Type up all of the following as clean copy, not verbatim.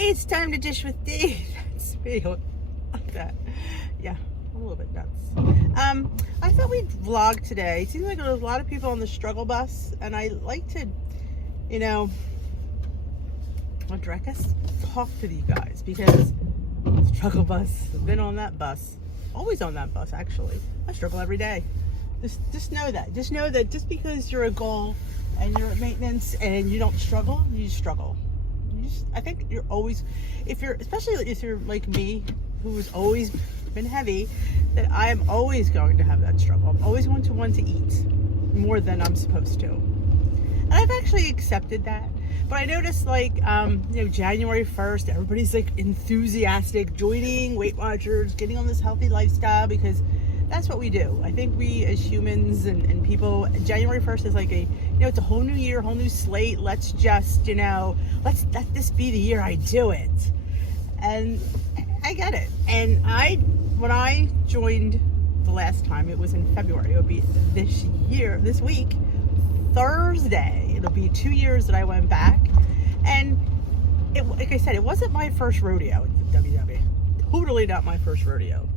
Hey, it's time to dish with Dave. That's me. Like that. Yeah, I'm a little bit nuts. I thought we'd vlog today. It seems like there's a lot of people on the struggle bus, and I like to, I guess talk to you guys because struggle bus. I've been on that bus, always on that bus. Actually, I struggle every day. Just know that. Just know that just because you're a goal and you're at maintenance and you don't struggle, you struggle. I think you're always, especially if you're like me, who's always been heavy, that I am always going to have that struggle. I'm always going to want to eat more than I'm supposed to. And I've actually accepted that. But I noticed January 1st, everybody's like enthusiastic, joining Weight Watchers, getting on this healthy lifestyle because that's what we do. I think we as humans and people, January 1st is like it's a whole new year, whole new slate. Let's just, let's let this be the year I do it. And I get it. And when I joined the last time, it was in February. It would be this week, Thursday. It'll be 2 years that I went back. And like I said, it wasn't my first rodeo at WW. Totally not my first rodeo.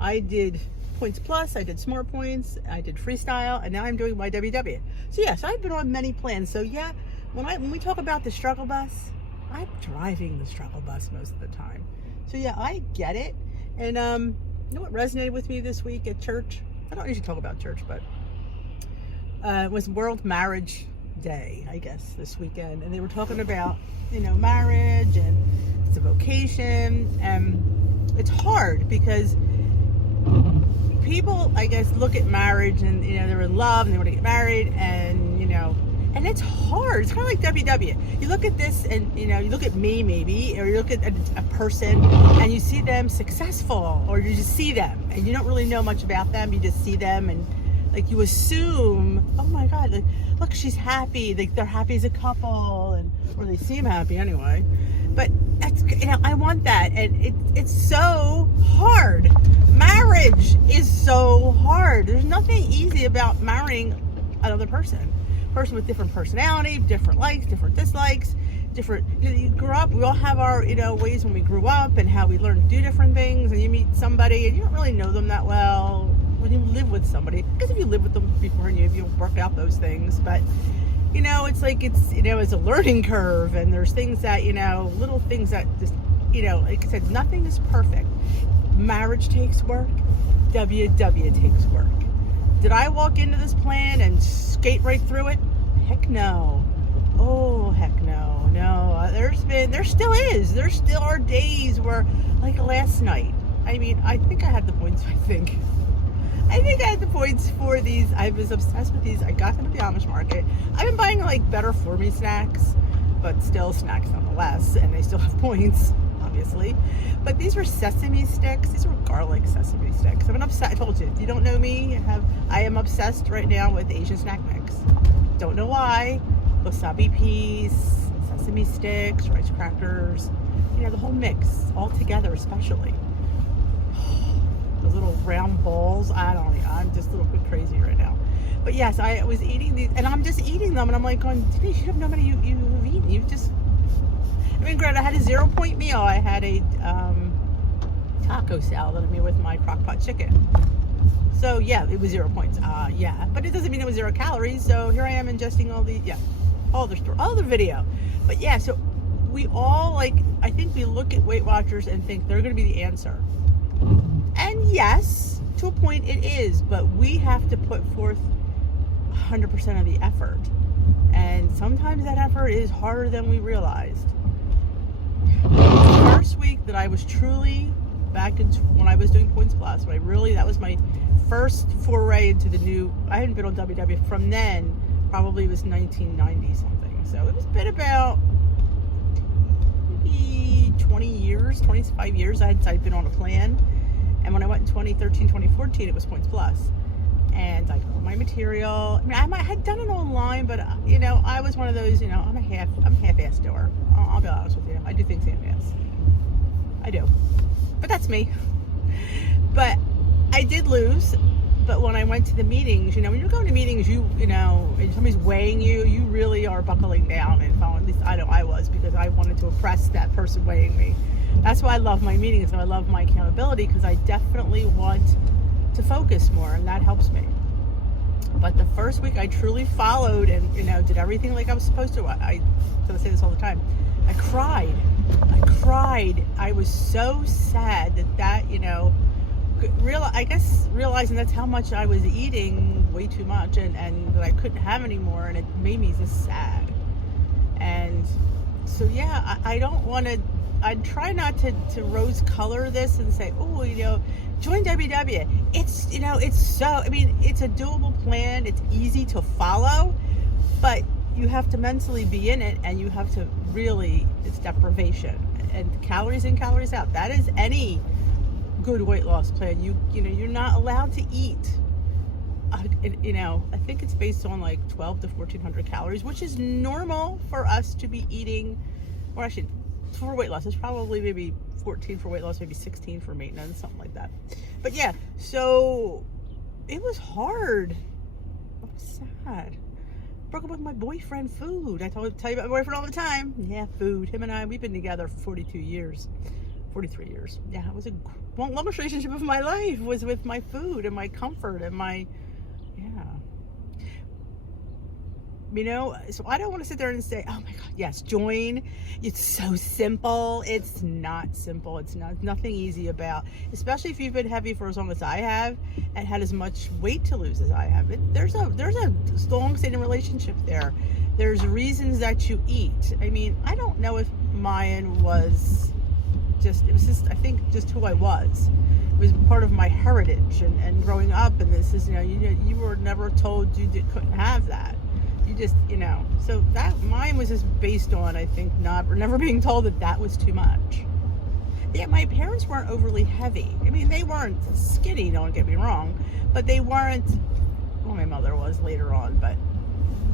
I did Points Plus, I did Smart Points, I did Freestyle, and now I'm doing my WW. So yes, I've been on many plans. So yeah, when we talk about the struggle bus, I'm driving the struggle bus most of the time. So yeah, I get it. And you know what resonated with me this week at church? I don't usually talk about church, but it was World Marriage Day, I guess, this weekend. And they were talking about, marriage and it's a vocation. And it's hard because people, I guess, look at marriage and, they're in love and they want to get married and, and it's hard. It's kind of like WW. You look at this and, you look at me maybe, or you look at a person and you see them successful, or you just see them and you don't really know much about them. You just see them and like you assume, oh my God, like, look, she's happy. Like they're happy as a couple or they seem happy anyway. But that's, I want that. And it's so hard. Marriage is so hard. There's nothing easy about marrying another person with different personality, different likes, different dislikes, different, you grew up, we all have our, ways when we grew up and how we learn to do different things, and you meet somebody and you don't really know them that well when you live with somebody. Because if you live with them before and you work out those things, but it's like it's a learning curve, and there's things that, little things that just, like I said, nothing is perfect. Marriage takes work. WW takes work. Did I walk into this plan and skate right through it? Heck no. Oh, heck no. No. There still are days where, like last night, I think I had the points, I think I had the points for these. I was obsessed with these. I got them at the Amish market. I've been buying like better for me snacks, but still snacks nonetheless, and they still have points, obviously. But these were sesame sticks. These were garlic sesame sticks. I'm obsessed. I told you, if you don't know me, I am obsessed right now with Asian snack mix. Don't know why. Wasabi peas, sesame sticks, rice crackers, the whole mix all together, especially. Those little round balls. I'm just a little bit crazy right now. But yes, I was eating these, and I'm just eating them, and I'm like going, Denise, you have no money you've eaten. You've just, granted, I had a 0 point meal. I had a taco salad with my crock pot chicken. So yeah, it was 0 points. Yeah, but it doesn't mean it was 0 calories. So here I am ingesting all the video. But yeah, so we all I think we look at Weight Watchers and think they're going to be the answer. And yes, to a point it is, but we have to put forth 100% of the effort. And sometimes that effort is harder than we realized. The first week that I was truly back into when I was doing Points Plus, that was my first foray into the new, I hadn't been on WW from then, probably was 1990 something. So it was been about maybe 25 years I'd been on a plan. And when I went in 2013, 2014, it was Points Plus. And I got all my material. I had done it online, but I was one of those, I'm a half-ass doer. I'll be honest with you. I do things half-ass. I do. But that's me. But I did lose But when I went to the meetings, when you're going to meetings, and somebody's weighing you, you really are buckling down and following. At least I know I was, because I wanted to impress that person weighing me. That's why I love my meetings, and I love my accountability, because I definitely want to focus more, and that helps me. But the first week I truly followed and, did everything like I was supposed to. I say this all the time. I cried. I was so sad that, realizing that's how much I was eating, way too much, and that I couldn't have anymore, and it made me just sad. And so, yeah, I don't want to, I try not to rose color this and say, oh, join WW. It's, it's a doable plan. It's easy to follow, but you have to mentally be in it, and you have to really, it's deprivation, and calories in, calories out. That is any good weight loss plan. You're not allowed to eat. I think it's based on like 12 to 1400 calories, which is normal for us to be eating. Or actually, for weight loss, it's probably maybe 14 for weight loss, maybe 16 for maintenance, something like that. But yeah, so it was hard. I was sad. Broke up with my boyfriend. Food. I tell you about my boyfriend all the time. Yeah, food. Him and I, we've been together for 43 years. Yeah, it was a longest relationship of my life, was with my food and my comfort and my, so I don't want to sit there and say, oh my God, yes, join. It's so simple. It's not simple. It's nothing easy about, especially if you've been heavy for as long as I have and had as much weight to lose as I have. There's a long-standing relationship there. There's reasons that you eat. I don't know if mine was it was just, I think, just who I was. It was part of my heritage and growing up, and this is, you were never told you couldn't have that. You just, so that mine was just based on, I think, never being told that was too much. Yeah, my parents weren't overly heavy. They weren't skinny, don't get me wrong, but they weren't, well, my mother was later on, but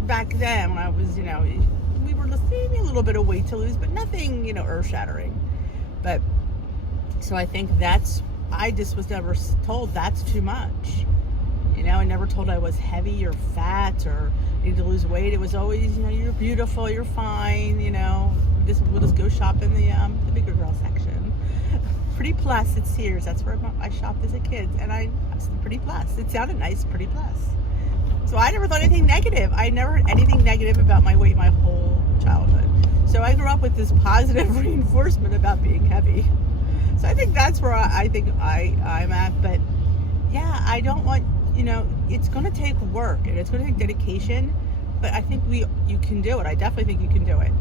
back then when I was, we were just maybe a little bit of weight to lose, but nothing, earth-shattering. But, so I think I just was never told that's too much. I never told I was heavy or fat or need to lose weight. It was always, you're beautiful, you're fine, we'll just go shop in the bigger girl section. Pretty Plus, it's Sears. That's where I shopped as a kid. And I said Pretty Plus. It sounded nice, Pretty Plus. So I never thought anything negative. I never heard anything negative about my weight my whole childhood. So I grew up with this positive reinforcement about being heavy. So I think that's where I'm at. But yeah, I don't want, it's going to take work and it's going to take dedication. But I think you can do it. I definitely think you can do it.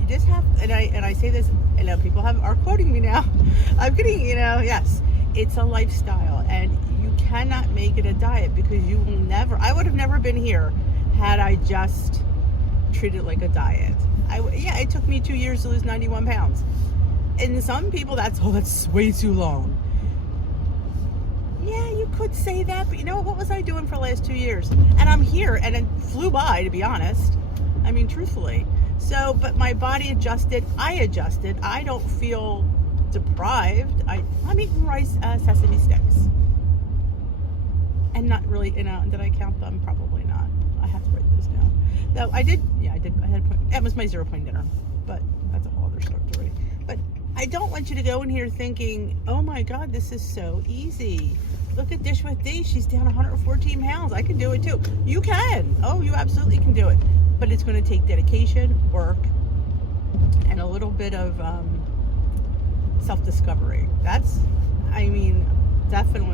You just have, and I say this, I know people are quoting me now. I'm getting, yes, it's a lifestyle, and you cannot make it a diet, because I would have never been here had I just treated it like a diet. It took me 2 years to lose 91 pounds. And some people, that's way too long. Yeah, you could say that, but what was I doing for the last 2 years? And I'm here, and it flew by, to be honest. Truthfully. So, but my body adjusted. I adjusted. I don't feel deprived. I'm eating rice, sesame sticks. And not really, did I count them? Probably not. I have to write those down. Though I did. That was my 0 point dinner, but that's a whole other story. But I don't want you to go in here thinking, oh my God, this is so easy. Look at Dish with Dee. She's down 114 pounds. I can do it too. You can. Oh, you absolutely can do it. But it's going to take dedication, work, and a little bit of self-discovery. Definitely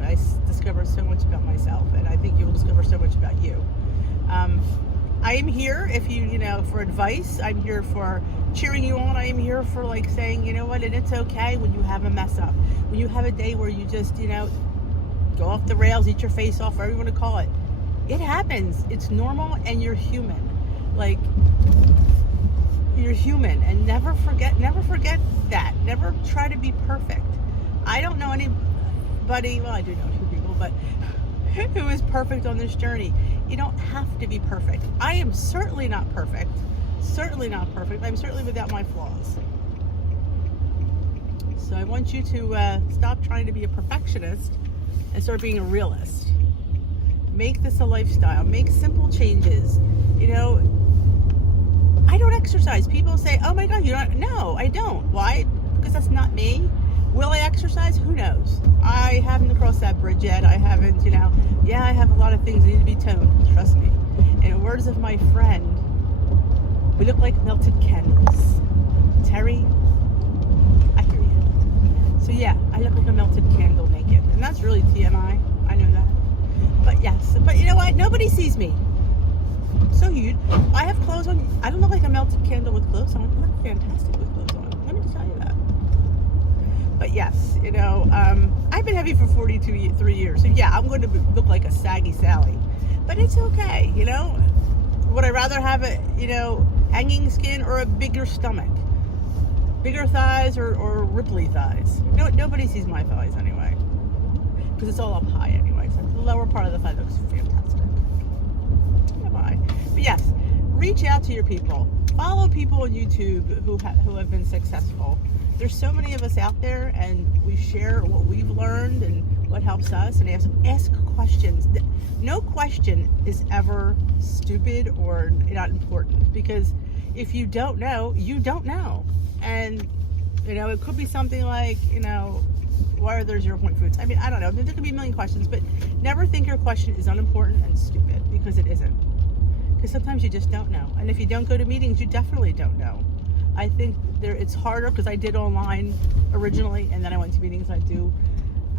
I discovered so much about myself, and I think you will discover so much about you. I am here if for advice. I'm here for cheering you on. I am here for saying, you know what, and it's okay when you have a mess up. When you have a day where you just, go off the rails, eat your face off, whatever you want to call it. It happens. It's normal, and you're human. You're human, and never forget that. Never try to be perfect. I don't know anybody, well, I do know a few people, but who is perfect on this journey. You don't have to be perfect. I am certainly not perfect. I'm certainly without my flaws. So I want you to stop trying to be a perfectionist and start being a realist. Make this a lifestyle. Make simple changes. You know, I don't exercise. People say, oh my God, you don't. No, I don't. Why? Because that's not me. Will I exercise? Who knows? I haven't crossed that bridge yet. I haven't, you know. Yeah, I have a lot of things that need to be toned. Trust me. In the words of my friend, we look like melted candles. Terry, I hear you. So yeah, I look like a melted candle naked. And that's really TMI. I know that. But yes, but you know what? Nobody sees me. So huge. I have clothes on. I don't look like a melted candle with clothes on. I look fantastic with clothes on. Let me tell you that. But yes, you know, I've been heavy for 3 years. So yeah, I'm going to look like a saggy Sally. But it's okay, you know. Would I rather have a, you know, hanging skin or a bigger stomach? Bigger thighs or ripply thighs? No, nobody sees my thighs anyway. Because it's all up high anyway. So the lower part of the thigh looks fantastic. But yes, reach out to your people. Follow people on YouTube who have been successful. There's so many of us out there, and we share what we've learned and what helps us, and ask questions. No question is ever stupid or not important, because if you don't know, you don't know. And you know, it could be something like, you know, why are there 0 point foods? I mean, I don't know. There could be a million questions, but never think your question is unimportant and stupid, because it isn't. Because sometimes you just don't know. And if you don't go to meetings, you definitely don't know. I think it's harder, because I did online originally, and then I went to meetings.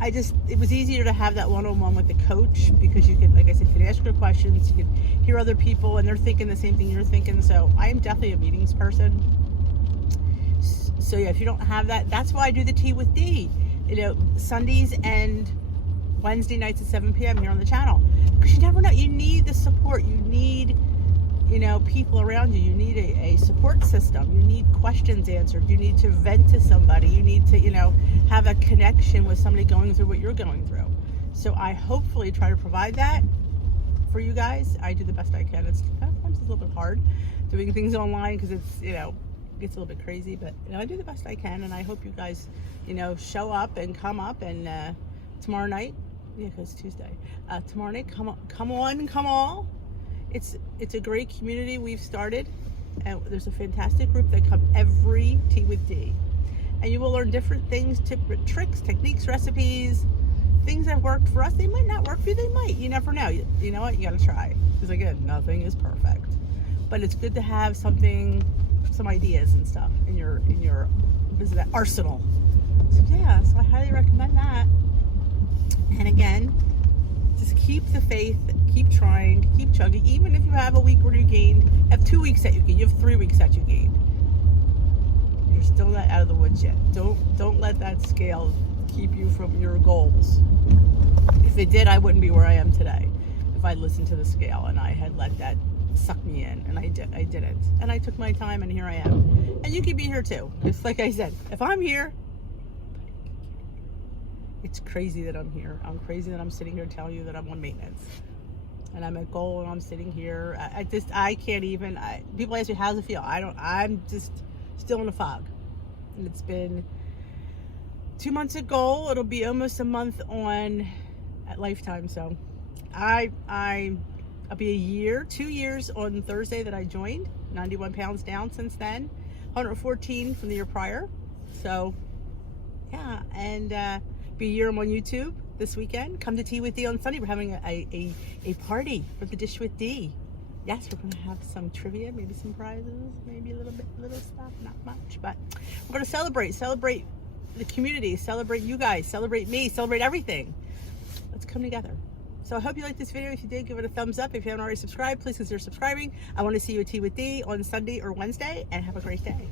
It was easier to have that one-on-one with the coach, because you could, like I said, you could ask her questions, you could hear other people, and they're thinking the same thing you're thinking. So I am definitely a meetings person. So yeah, if you don't have that, that's why I do the Tea with D. You know, Sundays and Wednesday nights at 7 p.m. here on the channel. Because you never know. You need the support. You need, you know, people around you. You need a support system. You need questions answered. You need to vent to somebody. You need to, you know, have a connection with somebody going through what you're going through. So I hopefully try to provide that for you guys. I do the best I can. Sometimes it's a little bit hard doing things online, because it's, you know, gets a little bit crazy, but you know, I do the best I can, and I hope you guys, you know, show up and come up. And tomorrow night, yeah, because Tuesday, tomorrow night, come all. It's a great community we've started, and there's a fantastic group that come every Tea with D, and you will learn different things, tricks, techniques, recipes, things that worked for us. They might not work for you. They might. You never know. You know what? You got to try, because again, nothing is perfect, but it's good to have something, some ideas and stuff in your arsenal. So yeah, so I highly recommend that. And again, just keep the faith, keep trying, keep chugging. Even if you have a week where you have 2 weeks that you gained, you have 3 weeks that you gained, you're still not out of the woods yet. Don't let that scale keep you from your goals. If it did, I wouldn't be where I am today. If I listened to the scale and I had let that suck me in, and I didn't, and I took my time, and here I am. And you could be here too. It's like I said, if I'm here, it's crazy that I'm here. I'm crazy that I'm sitting here telling you that I'm on maintenance, and I'm at goal, and I'm sitting here. I can't even. People ask me, how's it feel? I'm just still in a fog, and it's been 2 months at goal. It'll be almost a month at Lifetime. So I'll be 2 years on Thursday that I joined. 91 pounds down since then. 114 from the year prior. So, yeah. And be a year I'm on YouTube this weekend. Come to Tea with D on Sunday. We're having a party for the Dish with D. Yes, we're going to have some trivia, maybe some prizes, maybe a little stuff, not much. But we're going to celebrate the community, celebrate you guys, celebrate me, celebrate everything. Let's come together. So I hope you liked this video. If you did, give it a thumbs up. If you haven't already subscribed, please consider subscribing. I want to see you at Tea with D on Sunday or Wednesday, and have a great day.